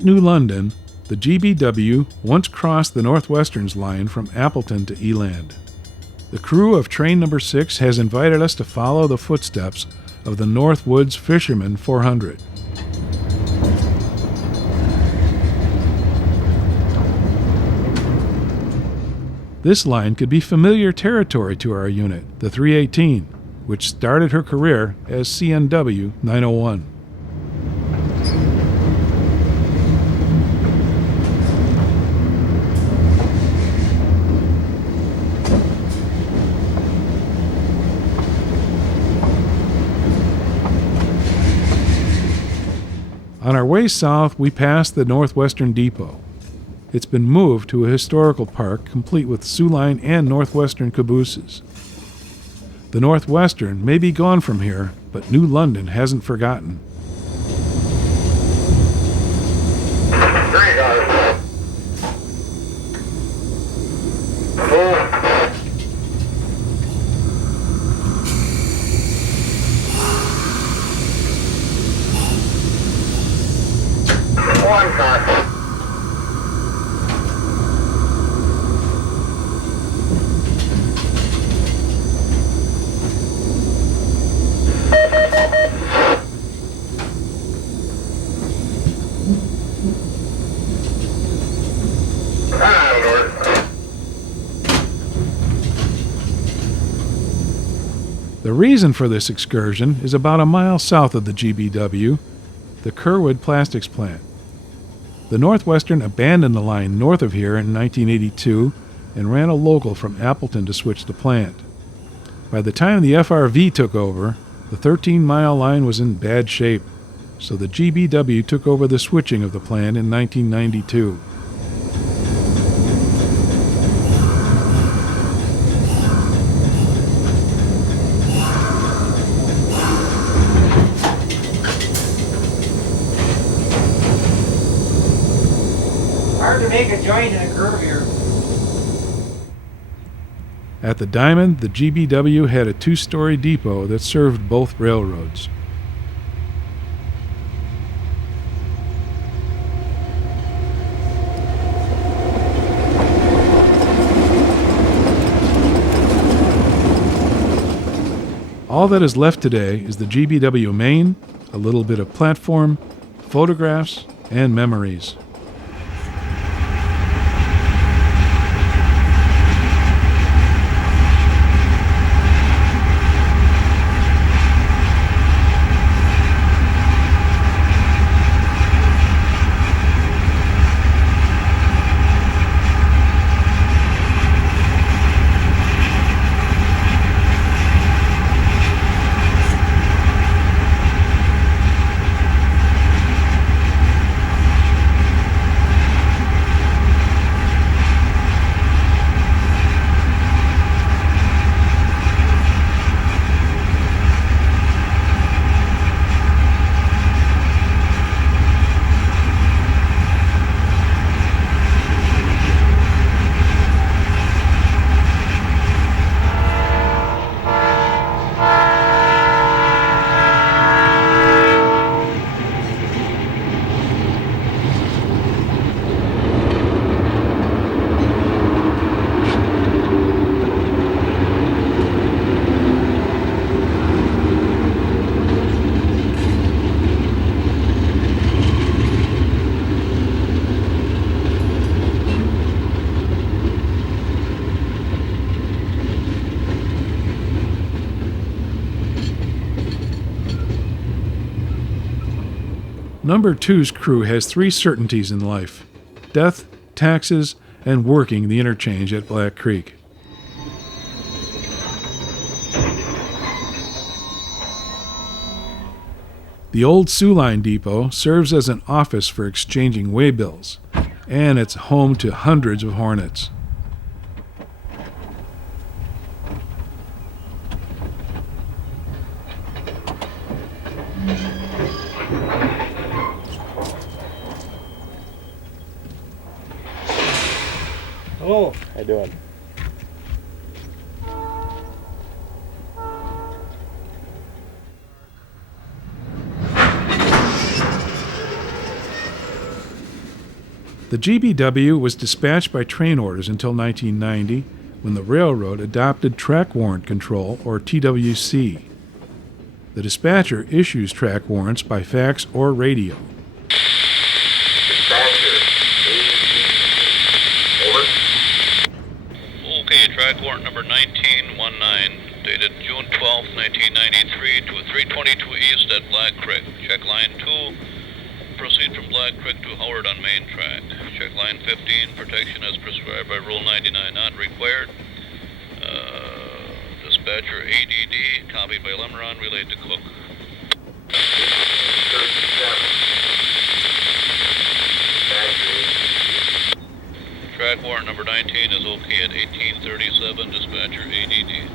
At New London, the GBW once crossed the Northwestern's line from Appleton to Eland. The crew of train number 6 has invited us to follow the footsteps of the Northwoods Fisherman 400. This line could be familiar territory to our unit, the 318, which started her career as C&NW 901. On our way south, we passed the Northwestern Depot. It's been moved to a historical park complete with Soo Line and Northwestern cabooses. The Northwestern may be gone from here, but New London hasn't forgotten. One car. The reason for this excursion is about a mile south of the GBW, the Kerwood Plastics Plant. The Northwestern abandoned the line north of here in 1982 and ran a local from Appleton to switch the plant. By the time the FRV took over, the 13-mile line was in bad shape, so the GBW took over the switching of the plant in 1992. Hard to make a joint in a curve here. At the Diamond, the GBW had a 2-story depot that served both railroads. All that is left today is the GBW main, a little bit of platform, photographs, and memories. Number 2's crew has 3 certainties in life: death, taxes, and working the interchange at Black Creek. The old Soo Line depot serves as an office for exchanging waybills, and it's home to hundreds of Hornets. Hello. How you doing? The GBW was dispatched by train orders until 1990, when the railroad adopted track warrant control, or TWC. The dispatcher issues track warrants by fax or radio. Dispatcher, over. Okay, track warrant number 1919, dated June 12, 1993 to 322 East at Black Creek. Check line 2, proceed from Black Creek to Howard on main track. Check line 15, protection as prescribed by Rule 99, not required. Dispatcher ADD, copied by Lemeron, relayed to Cook. 1837. Track warrant number 19 is okay at 1837, dispatcher ADD.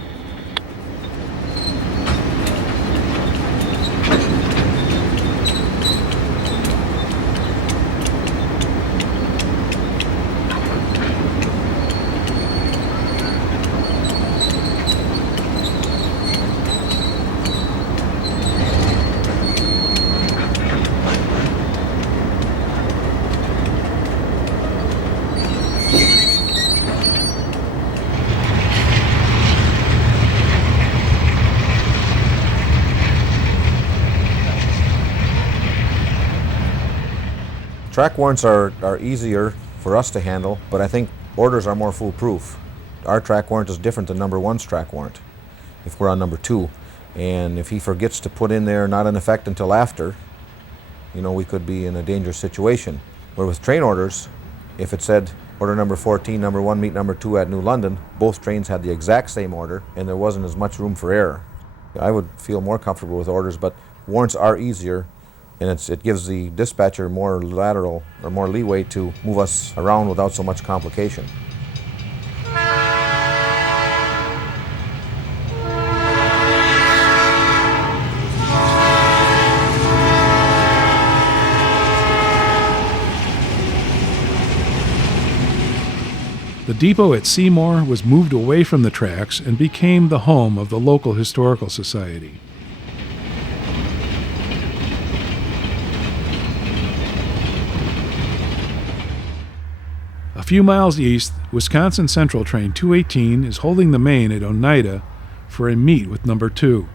Track warrants are easier for us to handle, but I think orders are more foolproof. Our track warrant is different than number one's track warrant, if we're on number two. And if he forgets to put in there not in effect until after, you know, we could be in a dangerous situation. Where with train orders, if it said order number 14, number one, meet number two at New London, both trains had the exact same order and there wasn't as much room for error. I would feel more comfortable with orders, but warrants are easier, and it gives the dispatcher more lateral or more leeway to move us around without so much complication. The depot at Seymour was moved away from the tracks and became the home of the local historical society. A few miles east, Wisconsin Central Train 218 is holding the main at Oneida for a meet with number 2.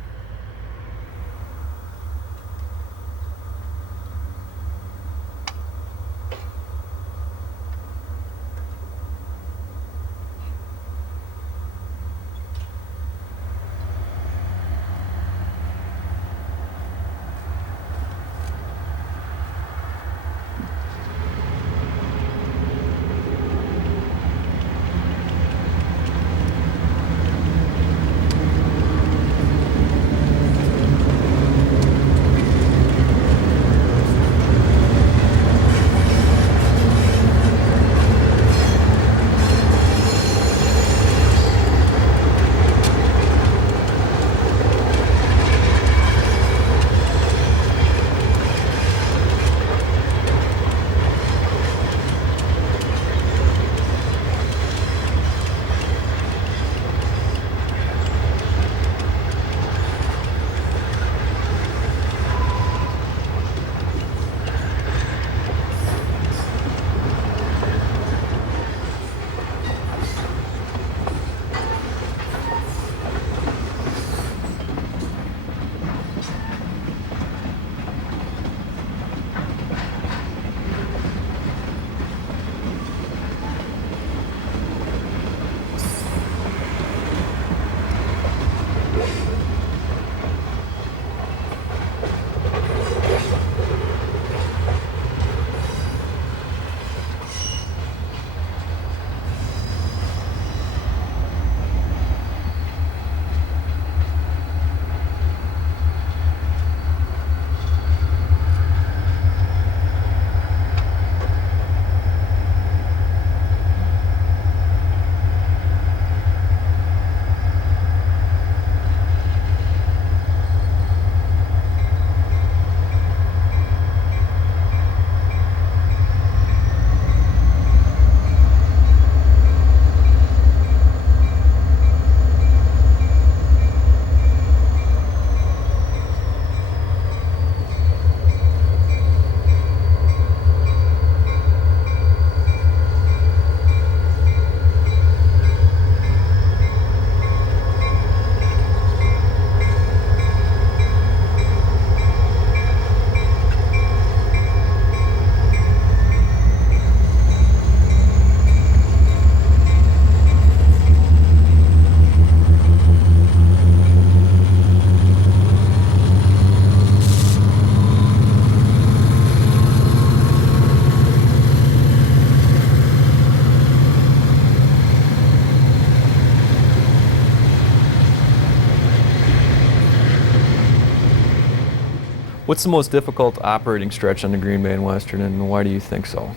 What's the most difficult operating stretch on the Green Bay and Western, and why do you think so?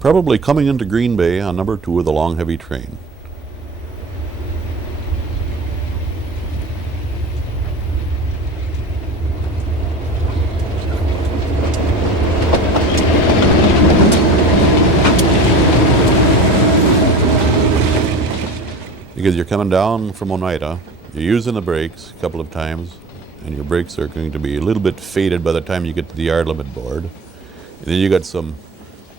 Probably coming into Green Bay on number 2 with a long, heavy train. Because you're coming down from Oneida, you're using the brakes a couple of times, and your brakes are going to be a little bit faded by the time you get to the yard limit board. And then you got some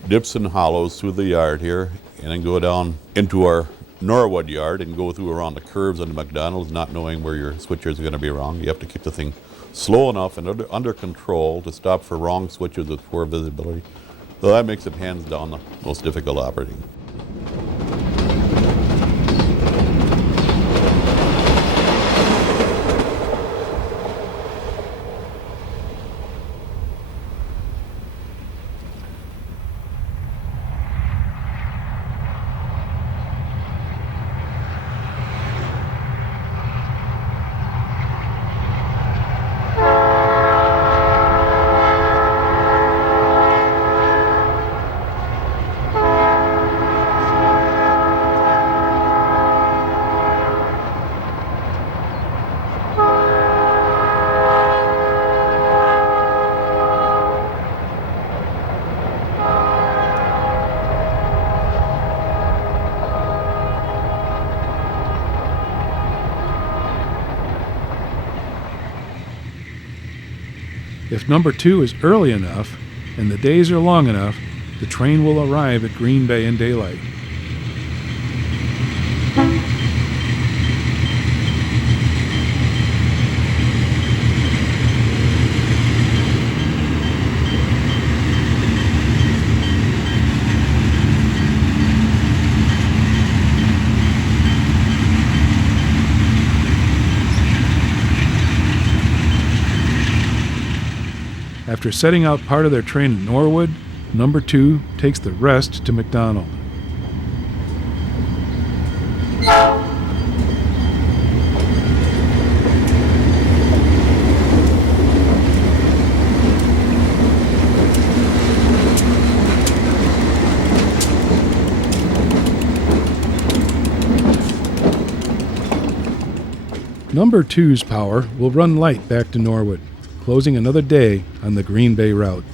dips and hollows through the yard here, and then go down into our Norwood yard and go through around the curves on the McDonald's, not knowing where your switchers are going to be wrong. You have to keep the thing slow enough and under control to stop for wrong switches with poor visibility. So that makes it hands down the most difficult operating. If number 2 is early enough and the days are long enough, the train will arrive at Green Bay in daylight. After setting out part of their train at Norwood, number 2 takes the rest to McDonald. Number 2's power will run light back to Norwood, closing another day on the Green Bay route.